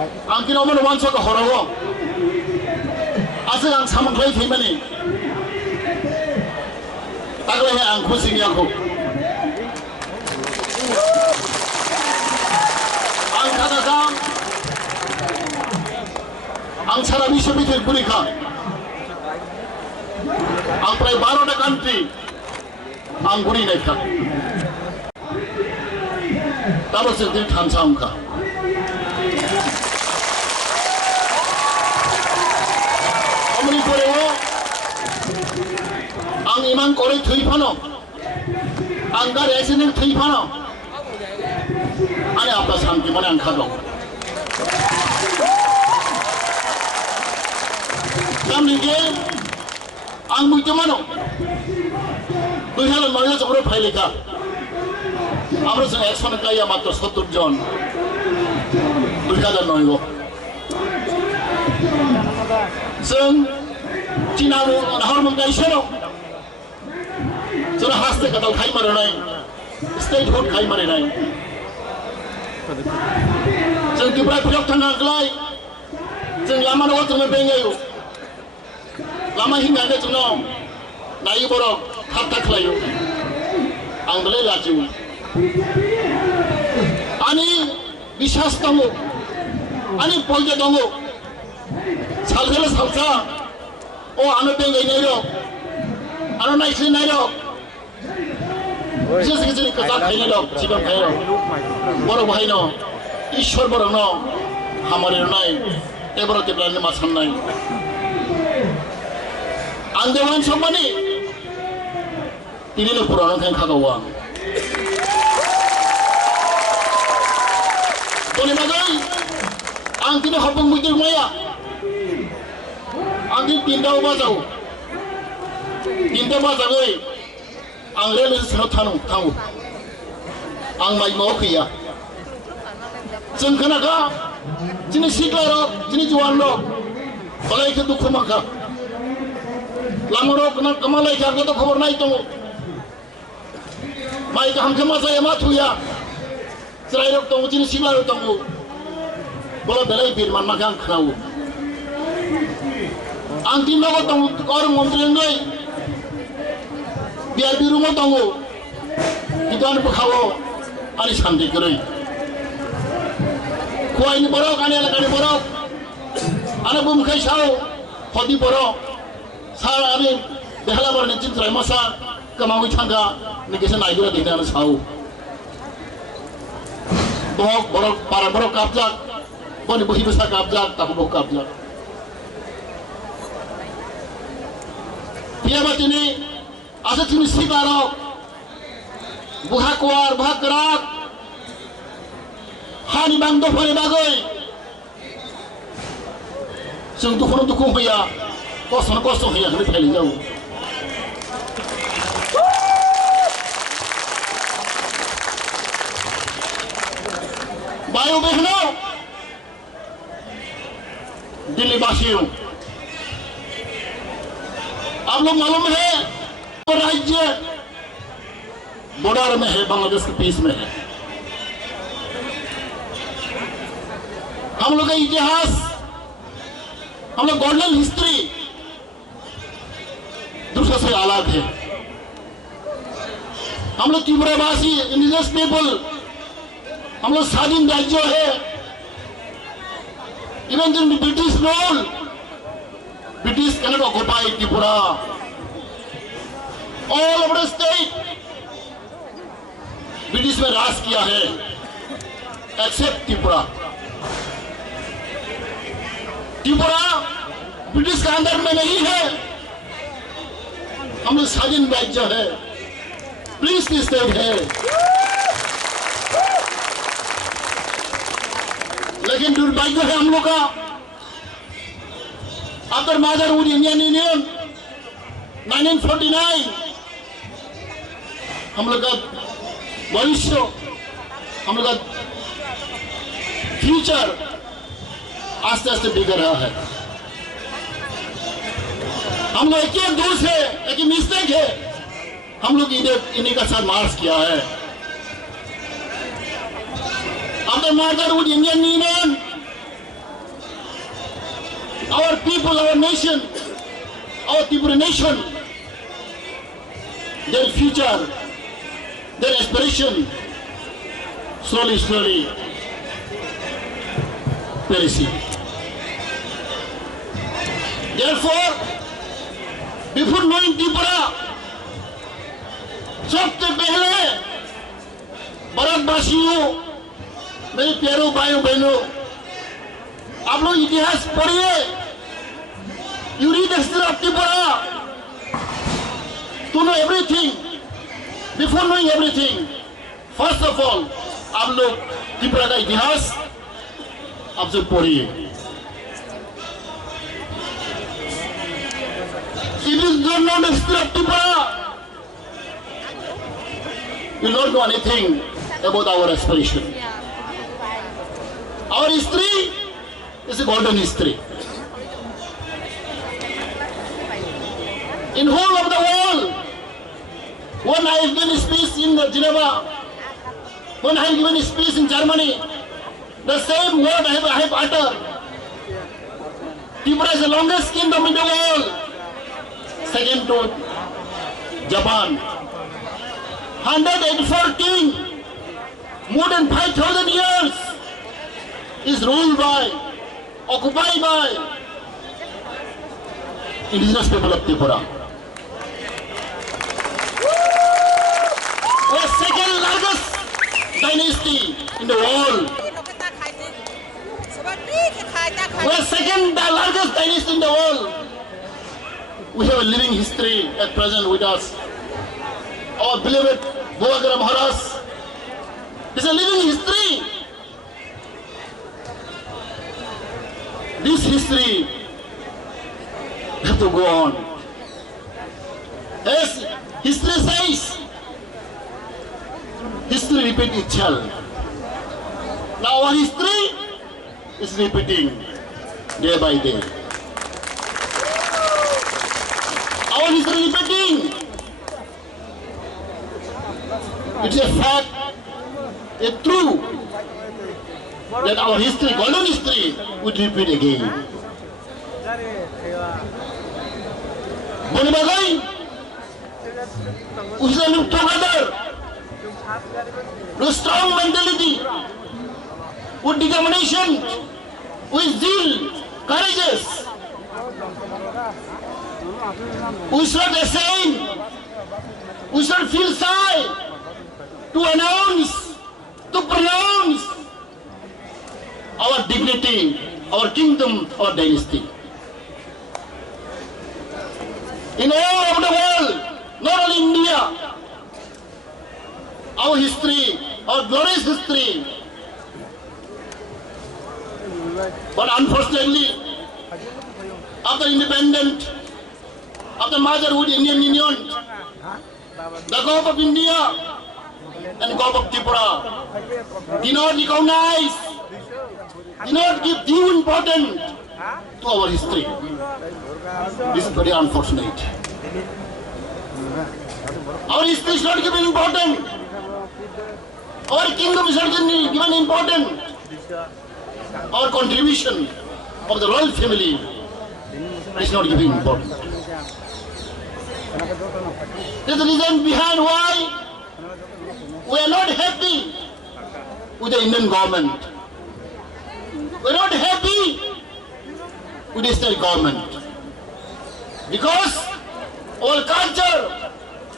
आं किनाव मन वान सक हराव आसे आं सामख्लाय थैमानि तागलाय हे आं खुसिनि आंखौ आं खादाखां आं सारा विश्व बिथोर बुरिखा आं प्राय 12टा कान्ट्रि आं बुरिनायखा ताबो जों दिन थानसा अंखा अमनि परेव आं इमान करे थैफानो आं गारि एक्सिडेन्ट थैफानो आने आपला शांति माने आंखा दं गामिगे आं बुझिमानो 2009 जबरो फाइलेखा আমরা जों একশন গাইয়া মাত্র 70 জন 2009 जों चिनाबो हरमन गाइसनो जों हास्ते कदाल खाइ मारनाय स्टेट हुड खाइ मारनाय जों किब्राय फुलक थांगाग्लाय जों लामानो जों बेंगायो लामा हिंगाने जों नाय बरक थाब थाखलायो आं दले लाजु आनी विश्वास दङ आनी बलजे दङ सालखेल सालसा ओ आनो बेंगायनाय र आनो नायस्लिनाय र बिसेस किसनि कथा खायनाय र जीवन खाय र बर भाइनो ईश्वर बरन हामारेनाय एबर तेब्लानि मा साननाय आं देवान सम्मानि तिनिनो पुरानो खाय खागावा Tony Magai, ang kinahapong mudir maya, ang tindaw bazaw, tindaw bazagoy, ang relis sino tanong, ang may maukiya. Sing kanaka, sinisigla sinijuan ro, balay ka dukumaka, lamuro kana kamalay ka to khobor nai to, may kaham saya matuya. Serai rok tunggu jenis sila rok tunggu, bola belai firman magang kerau. Angti nago tunggu orang ngomongin biar biru mau tunggu, itu anu pekhawo, ani sandi kerui. Kuai ini borok, ani ala kani borok, anu bum kai sao, hodi borok, sar ani behala borne cintai masa, kemau tangga, nikesa naikura tidak anu sao. borok para borok kapjak boni bohi besar kapjak tahu borok kapjak dia bat ini asa sini sigaro buha kuar buha kerak hani bang do phone bagoi sung tu khono tu ko hoya kosto hoya khali pheli jau भाइयों बहनों दिल्ली वासियों आप लोग मालूम है राज्य border में है बांग्लादेश के पीस में है हम लोग का इतिहास हम लोग गोल्डन हिस्ट्री दूसरे से अलग है हम लोग त्रिपुरावासी इंडिजिनस पीपल हम लोग स्वाधीन राज्य है even in British rule British cannot occupy Tripura all over the state British में राज किया है एक्सेप्ट त्रिपुरा त्रिपुरा ब्रिटिश के अंदर में नहीं है हम लोग स्वाधीन राज्य है प्लीज स्टेट है लेकिन दुर्भाग्य है हम लोग का आफ्टर मदरहुड इंडियन यूनियन 1949 हम लोग का भविष्य हम लोग का फ्यूचर आस्ते आस्ते बिगड़ रहा है हम लोग एक दूर से एक मिस्टेक है हम लोग इन्हीं का साथ मार्च किया है After motherhood Indian Union people, our nation, our Tripura nation, their future, their aspiration, slowly perishing. Therefore, before knowing Tripura, सबसे पहले भारतवासियों, मेरे प्यारों भाइयों बहनों, आप लोग इतिहास पढ़िए. You read the history of Tripura to know everything. Before knowing everything, first of all, आप लोग त्रिपुरा का इतिहास आप सब पढ़िए. If you don't know the history of Tripura, you will not know anything about our aspiration. Our history is a golden history. In whole of the world, when I have given a speech in Geneva, when I have given a speech in Germany, the same word I have uttered. Tripura is the longest kingdom in the world, second to Japan. 184 king, more than 5,000 years, is ruled by, occupied by indigenous people of Tripura. We are second largest dynasty in the world. We are second largest dynasty in the world. We have a living history at present with us. Our beloved Bhavagara Maharaj is a living history. This history has to go on. As history says, history repeats itself. Now our history is repeating day by day. Our history repeating. It's a fact, a true, that our history, golden history, would repeat again. Bonibagai, we shall live together with strong mentality, with determination, with zeal, courageous. We should not ashamed, we should not feel shy to announce, to pronounce our dignity, our kingdom, our dynasty. In all over the world, not only India, our history, our glorious history. But unfortunately, after independence, after merger with Indian Union, the Gulf of India and Gulf of Tripura did not recognize, did not give due importance to our history. This is very unfortunate. Our history is not given importance. Our kingdom is not given importance. Our contribution of the royal family is not given importance. This is the reason behind why we are not happy with the Indian government. We are not happy with the state government. Because our culture,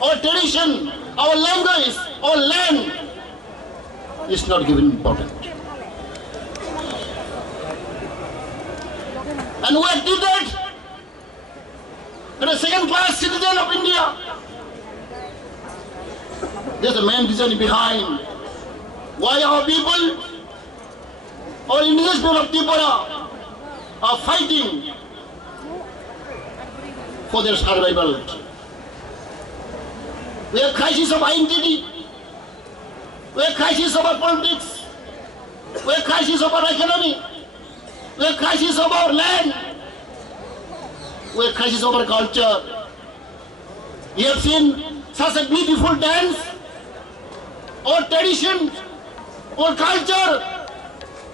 our tradition, our language, our land is not given importance. And we are treated as a second-class citizen of India. There's the main reason behind why our people, our indigenous people of Tripura, are fighting for their survival. We have crisis of identity. We have crisis of our politics. We have crisis of our economy. We have crisis of our land. We have crisis of our culture. We have seen such a beautiful dance. Our tradition, our culture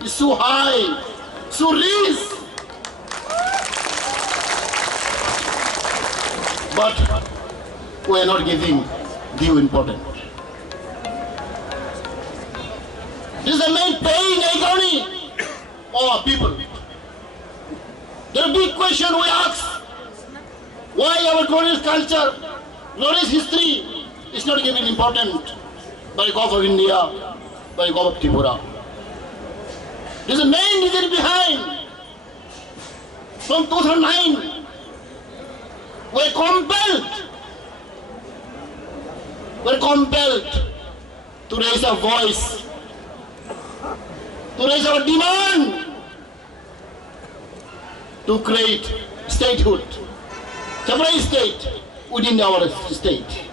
is so high, so rich. but we are not giving due importance. This is the main paying economy of our people. The big question we ask, why our glorious culture, glorious history is not given importance by the government of India, by the government of Tripura. This is the main reason behind. From 2009, we are compelled to raise our voice, to raise our demand to create statehood, separate state within our state.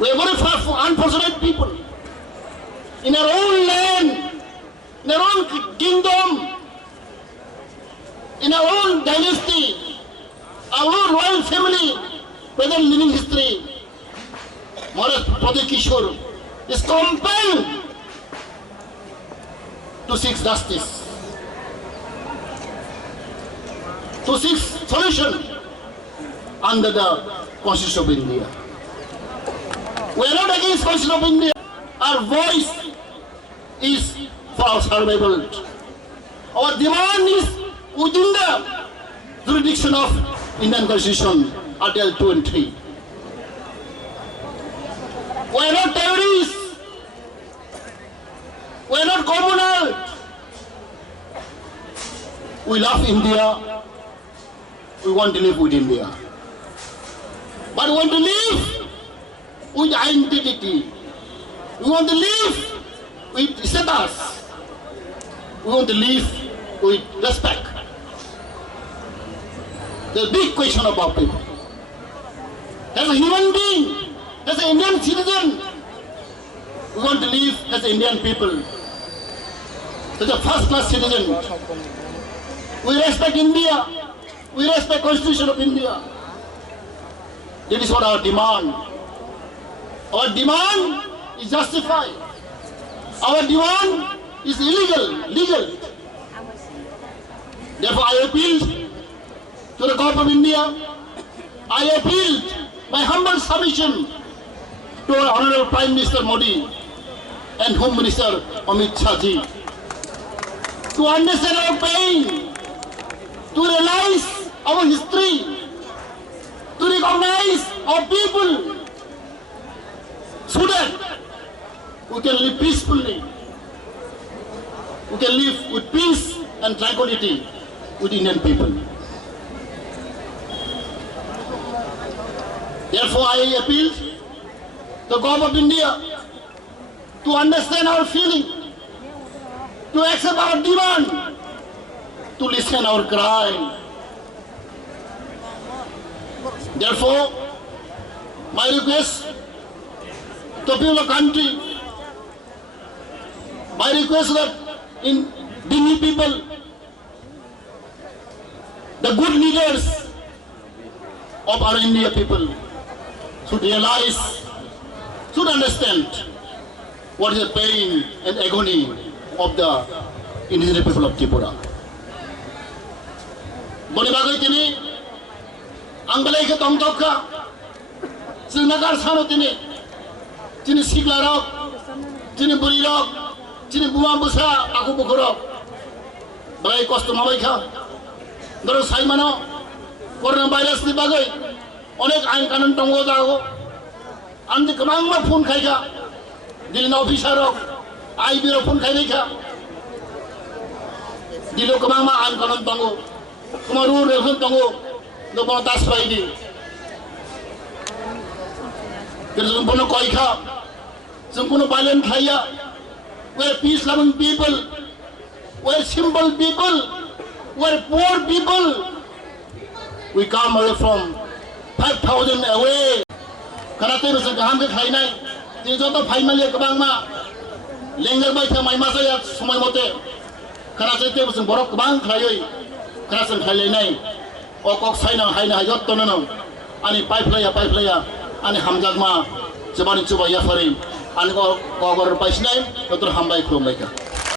We are very unfortunate people in our own land, in our own kingdom, in our own dynasty, our own royal family, present living history. Maharaj Pradeep Kishore is compelled to seek justice, to seek solution under the Constitution of India. We are not against Constitution of India. Our voice is for our survival. Our demand is within the jurisdiction of Indian Constitution, Article 2 and 3. We are not terrorists. We are not communal. We love India. We want to live with India. But we want to live with identity. We want to live with status. We want to live with respect. The big question about people. As a human being, as an Indian citizen, we want to live as Indian people, as a first-class citizen. We respect India. We respect Constitution of India. That is what our demand. Our demand is justified. Our demand is legal. Therefore, I appeal to the government of India. I appeal my humble submission to our Honorable Prime Minister Modi and Home Minister Amit Shah ji to understand our pain, to realize our history, to recognize our people, so that we can live peacefully, we can live with peace and tranquility with Indian people. Therefore, I appeal to the government of India to understand our feeling, to accept our demand, to listen our cry. Therefore, my request to the people of the country, my request that in Delhi people, the good leaders of our India people should realize, should understand what is the pain and agony of the indigenous people of Tripura. Bonibagai tini, angbalai ke tongtokka, sinagar sano tini sikla rok, tini buri rok, tini buma busa, aku bukurok, bagai kostu mabai kha, daro sai mano, corona virus ni bagai, onek ain kanon tongo dago, andi kemang ma phone khai kha, dilna officer rok, ai biro phone khai ni kha, dilo kemang ma ain kanon tongo, kumaru relhon tongo, do bono tas pai di. Kita puno koi kha, puno violent khaya. We are peace-loving people. We are simple people. We are poor people. We come away from 5,000 away. Karate bisa kaham ke khai nai. Ini contoh family kebang ma. Lengger bai thamai masa ya semai mote. Karate itu bisa borok kebang khayoi. Karate khai nai. Okok sai na hai na hayot to na. Ani pipe laya. Ani hamjag ma sebani coba ya farin ani ko gor paisnai kotor hambai khrom baika.